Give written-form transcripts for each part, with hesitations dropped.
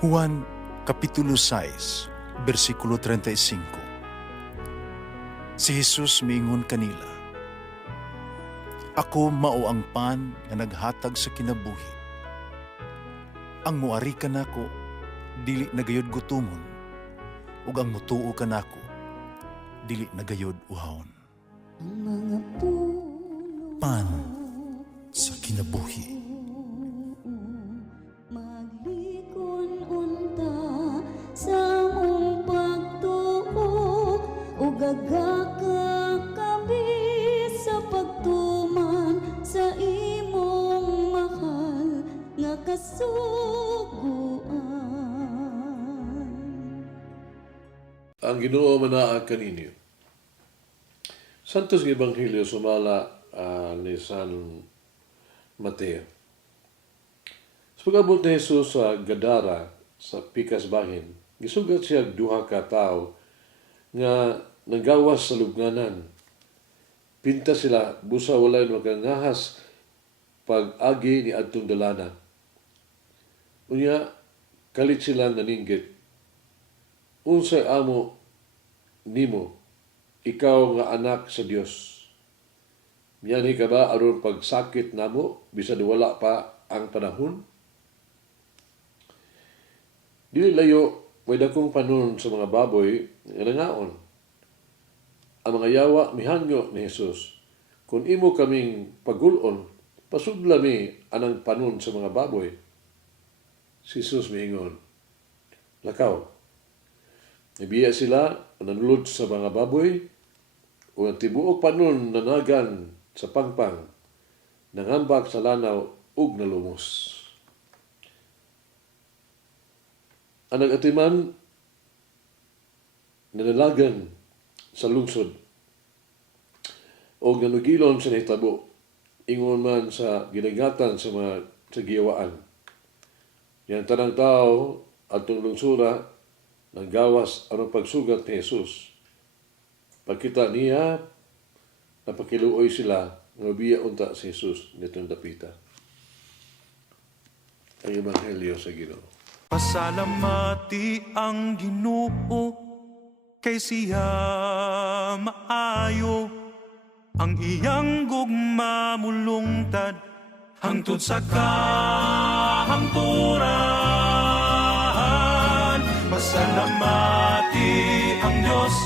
Juan Kapitulo 6, versikulo 35. Si Jesus miingon kanila, "Ako mao ang pan nga naghatag sa kinabuhi. Ang muari kanako dili nagayod gutomon, ug ang mutuo kanako dili nagayod uhawon." Ang mga puno Pan sa kinabuhi. maglikon unta sa mong pagtuo ug gagaka kami sa pagtuman sa imong mahal nga kasuguan. Ang Ginoo manaa kaninyo. Santos nga Ebanghelyo sumala ni San Mateo. Sa pag-abot ni Jesus sa Gadara, sa pikas bahin, gisugat siya duha ka tao nga nagawas sa lubnganan. Pinta sila, busa walay makangahas pag-agi ni adtong dalana. Unya, kalit sila naninggit. Unsay amo nimo, ikaw nga anak sa Dios. Miyani ka ba aron pagsakit namo bisad wala pa ang panahon? Dili layo may dakong panon sa mga baboy nga nangaon. Ang mga yawa mihangyo ni Jesus. Kung imo kaming pagulon, pasudla mi anang panon sa mga baboy. Si Jesus miingon, "Lakaw." Nabiya sila nanulod sa mga baboy o ang tibuok panon nanagan sa pangpang, nangambak sa lanaw ug nalumos. Ang nag-atiman nanalagan sa lungsod o nanugilon sa nahitabo, ingon man sa ginagatan sa mga sa giyawaan. Yan tanang tao atong lungsura nanggawas aron pagsugat ni Jesus. Pagkita niya, napakiluoy sila nga biya unta si Jesus nitong dapita. Ang Ebanghelyo sa Ginoo. Pasalamati ang Ginoo kay siya maayo, ang iyang gugma mulungtad hangtod sa kahangturan. Pasalamati ang Diyos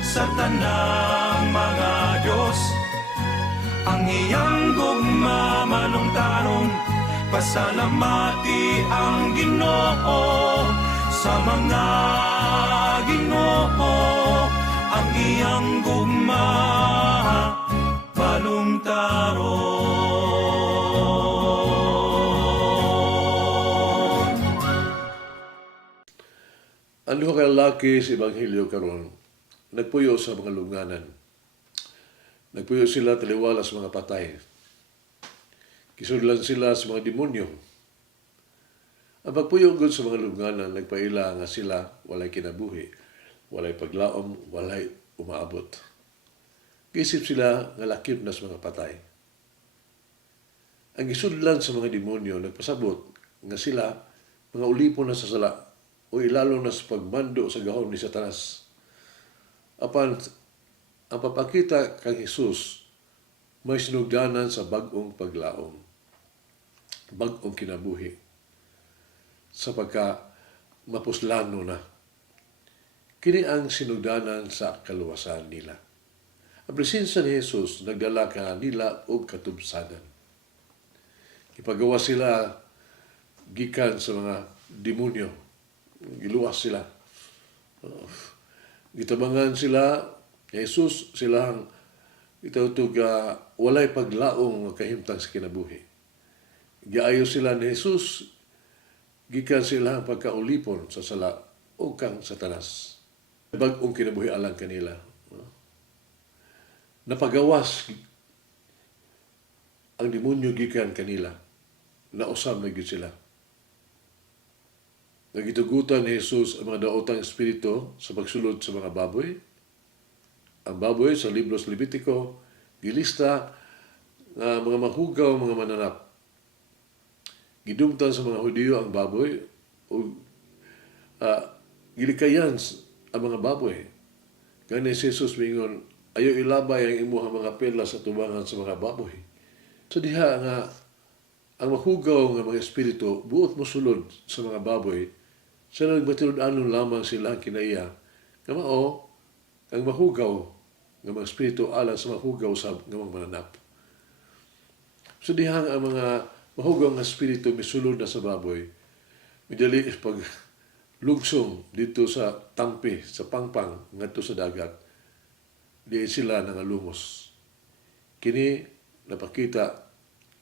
sa tanang mga Diyos, ang iyang gugma malungtaron. Pasalamati ang Ginoo sa mga Ginoo, ang iyang gugma malungtaron. Ang duha ka lalaki sa Ebanghelyo karon nagpuyo sa mga lubnganan. Nagpuyo sila taliwala sa mga patay. Kisudlan sila sa mga demonyo. Ang pagpuyo gud sa mga lubnganan nagpaila nga sila walay kinabuhi, walay paglaom, walay umaabot. Gisip sila nga lakip na sa mga patay. Ang gisudlan sa mga demonyo nagpasabot nga sila mga ulipon na sa sala o ilalo na sa pagmando sa gahom ni Satanas. Apan ang papakita kang Jesus may sinugdanan sa bag-ong paglaom, bag-ong kinabuhi, sa pagka mapuslano na. Kini ang sinugdanan sa kaluwasan nila. Ang presensya ni Jesus nagdala ka nila og katubsanan. Ipagawa sila gikan sa mga demonyo. Giluwas sila. Gitabangan sila, Jesus silang itawtog walay paglaong kahimtang sa kinabuhi. Giayo sila ni Jesus, gikan sila pagkaulipon sa sala o kang Satanas. Bag-ong kinabuhi alang kanila. Napagawas ang demonyo gikan kanila. Nausam na gid sila. Nagitugutan ni Jesus ang mga daotang espiritu sa pagsulod sa mga baboy. Ang baboy sa libro sa Levitico, gilista nga mga mahugaw, mga mananap. Gidumtan sa mga Hudiyo ang baboy o gilikayan ang mga baboy. Gani si Jesus mingon, ayaw ilabay ang imuhang mga pela sa tubangan sa mga baboy. So diha nga, ang mahugaw nga mga espiritu, buot mo sulod sa mga baboy, sa nagbatilod-anon lamang sila ang kinaiya, nga mao, ang mahugaw nga mga espiritu alang sa mahugaw sa nga mga mananap. So diha ang mga mahugaw nga espiritu misulod na sa baboy, midali pag lugsong dito sa tampi, sa pangpang, ngadto sa dagat, di sila nangalumos. Kini napakita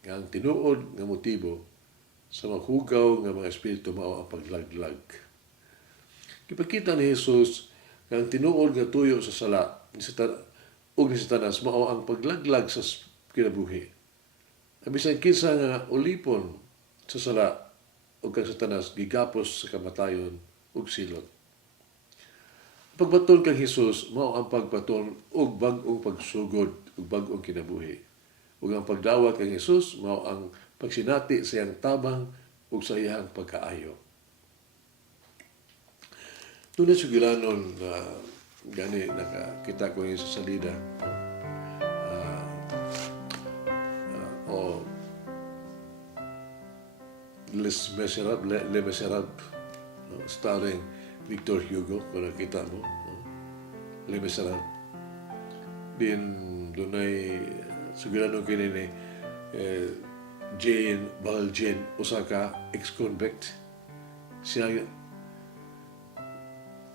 nga ang tinuod nga motibo sa mahugaw nga mga espiritu mao ang paglaglag. Ipakita ni Jesus nga ang tinuod nga tuyo sa sala ni Satanas mao ang paglaglag sa kinabuhi. Bisan kinsa nga ulipon sa sala o kang Satanas gigapos sa kamatayon ug silot. Pagbaton kang Jesus mao ang pagbaton og bag-ong pagsugod ug bag-ong kinabuhi. Ug ang pagdawat kang Jesus mao ang pagsinati sa iyang tabang ug sa iyang pagkaayo. Tunay sa gilanon na gani nakakita ko yung sa salida. O Les Miserables, no? Starring Victor Hugo, kung nakita mo. No? Les Miserables. Din, doon ay sugilano kinini Jane Valjean, Osaka, ex-convict. Siya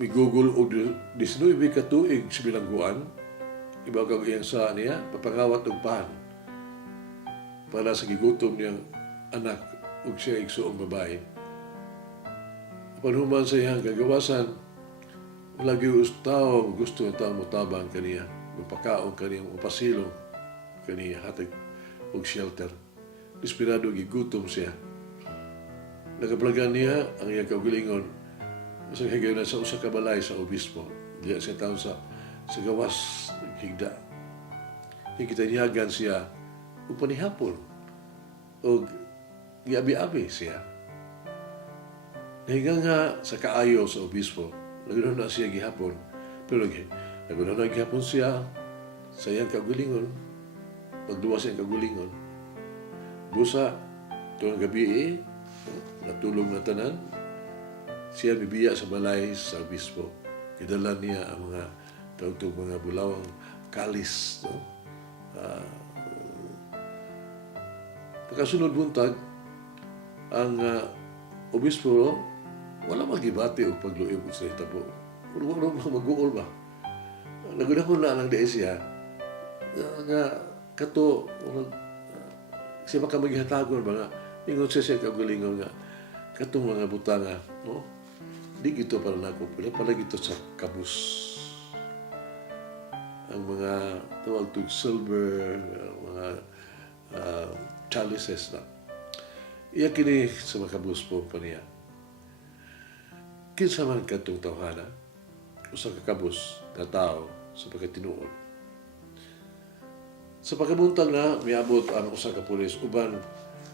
may Google o 19 katuig sa bilangguan, iba kang iyang sa niya, papangawat og pan para sa gigutom niyang anak ug siya igsuong babae. Panuman sa iyang gagawasan, lagi gusto ng tao motabang kaniya, magpakaon kaniya, mapasilong kaniya, hatag og shelter. Desperado gigutom siya. Nagaplagan niya ang iyang kaugalingon sa higay na sa usa ka balay sa obispo. Diya siya taon sa gawas higda. Higitaniyagan siya o panihapon o giabi-abi siya. Nahiga nga sa kaayo sa obispo, naganoon na siya gihapon, pero naganoon na gihapon siya sa iyang kagulingon, pagduwa sa iyang kagulingon. Busa, tuwang gabi natulog na tanan, siya bibiya sa balay sa obispo. Kidala niya ang mga tawag mga bulawang kalis. No? Pagkasunod buntag, ang obispo wala magibati o pagluib sa hitabo. Wala mag-uol ba? Nagunahon na lang dahil siya nga kato siya baka maghihatagon ba nga ingon siya kagalingon nga katong mga butanga, no? Di gito para nako pala gito sa kabus. Ang mga tawag to silver, mga chalices na. Iya kini sa mga kabus po pa niya. Kinsa man katong tawhana o sa kakabus na tao sa pagkatinuod. Sa pagkabuntag na, miabot ang usa ka pulis uban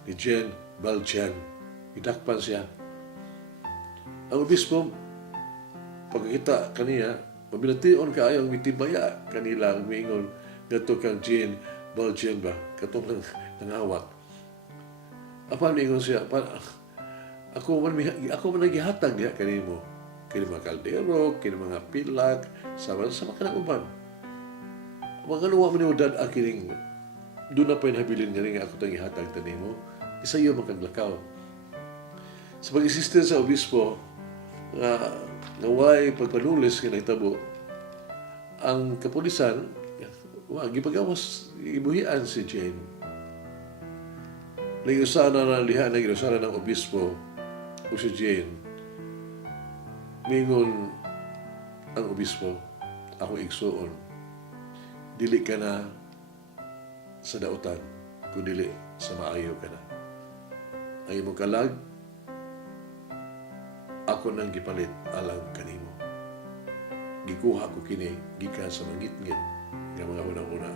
ni Jane Valjean. Idakpan siya. Ang obispo, pagkakita kaniya, mabilation kaayo ang mitibaya kanila ang miingon ngadto kang Jane Valjean ba katong nangawat. Apan miingon siya, ako man nagihatag diha kanimo, kini mga kaldero, kini mga pilak, sama kanang uban. Mga luwa man dad akining doon na pa habilin nga ako tang ihatag tanimo, isa iyo makaglakaw. Sa pag-insiste sa obispo, nga naway pagpanulis ka nagtabo, ang kapulisan, gipagawas, ibuhian si Jane. Nag-usana na liha, nag-usana ng obispo o si Jane. Mingon ang obispo, ako igsuon, dili ka na sa dautan, kung dili sa maayo ka na. Ang imong kalag, ako nang gipalit alang kanimo. Gikuha ko kini gikan sa mangitngit nga mga unang-una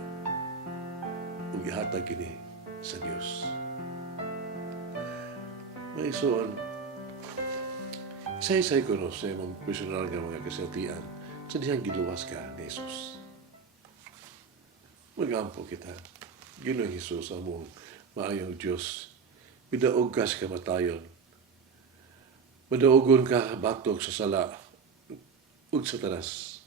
ug gihatag kini sa Dios. May isuon Say ko no sa imong personal nga mga kasultian, sa dihang giluwas ka ni Jesus. Magampo kita. Ginoong Jesus among maayong Diyos. Midaog ka sa kamatayon. Madaogon ka batok sa sala ug sa tanas.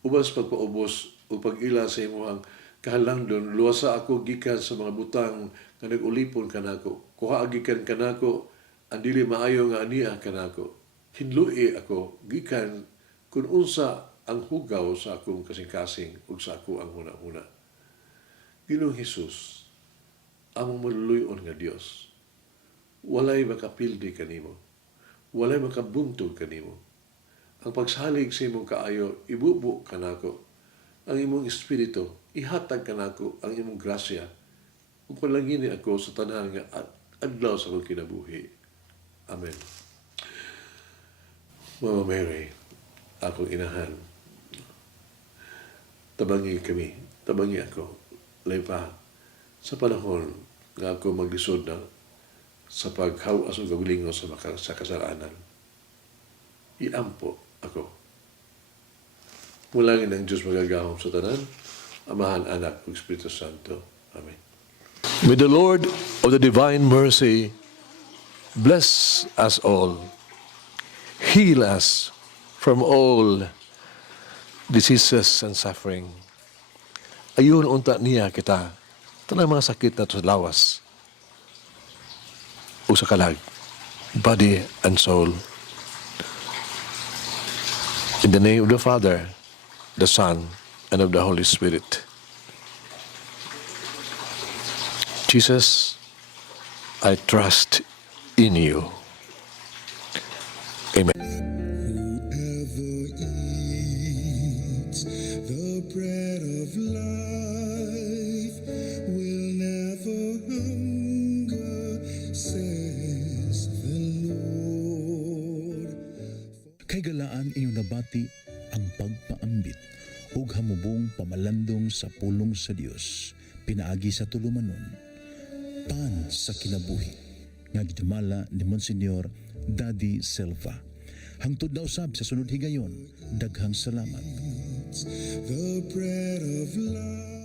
Ubas pagpaubos o pag-ila sa imong kahalandon, luwasa ako gikan sa mga butang nga nag-ulipon kanako. Kuha gikan kanako ang dili maayo nga ania kanako. Hinlui ako gikan kun unsa ang hugaw sa akong kasing-kasing ug sa ako ang huna-huna. Ginoong Hesus, among maluluyon nga Dios. Walay makapildi kanimo. Walay makabuntog kanimo. Ang pagsalig sa imong kaayo, ibubo kanako. Ang imong espiritu, ihatag kanako ang imong grasya. Ug palangini ako sa tanan nga adlaw sa akong kinabuhi. Amen. Mama Mary, akong inahan, tabangi kami, tabangi ako, laypa, sa panahon nga ako maglisod na sa paghawas o gawilingo sa kasalanan. Iampo ako. Mulangin ang Diyos magagahom sa tanan, Amahan, Anak, ug Espiritu Santo. Amen. May the Lord of the divine mercy bless us all, heal us from all diseases and suffering. Ayun unta niya kita, tanang mga sakit na to sa lawas o sa kalag, body and soul. In the name of the Father, the Son, and of the Holy Spirit. Jesus, I trust in you. Amen. Whoever eats the bread of life will never hunger, says the Lord. Kay galaan inyong nabati ang pagpaambit ug hamubong pamalandong sa pulong sa Dios pinaagi sa tulumanon pan sa kinabuhi nga gidumala ni Monsignor Daddy Silva. Hangtod na usab sa sunod higayon, daghang salamat. The bread of life.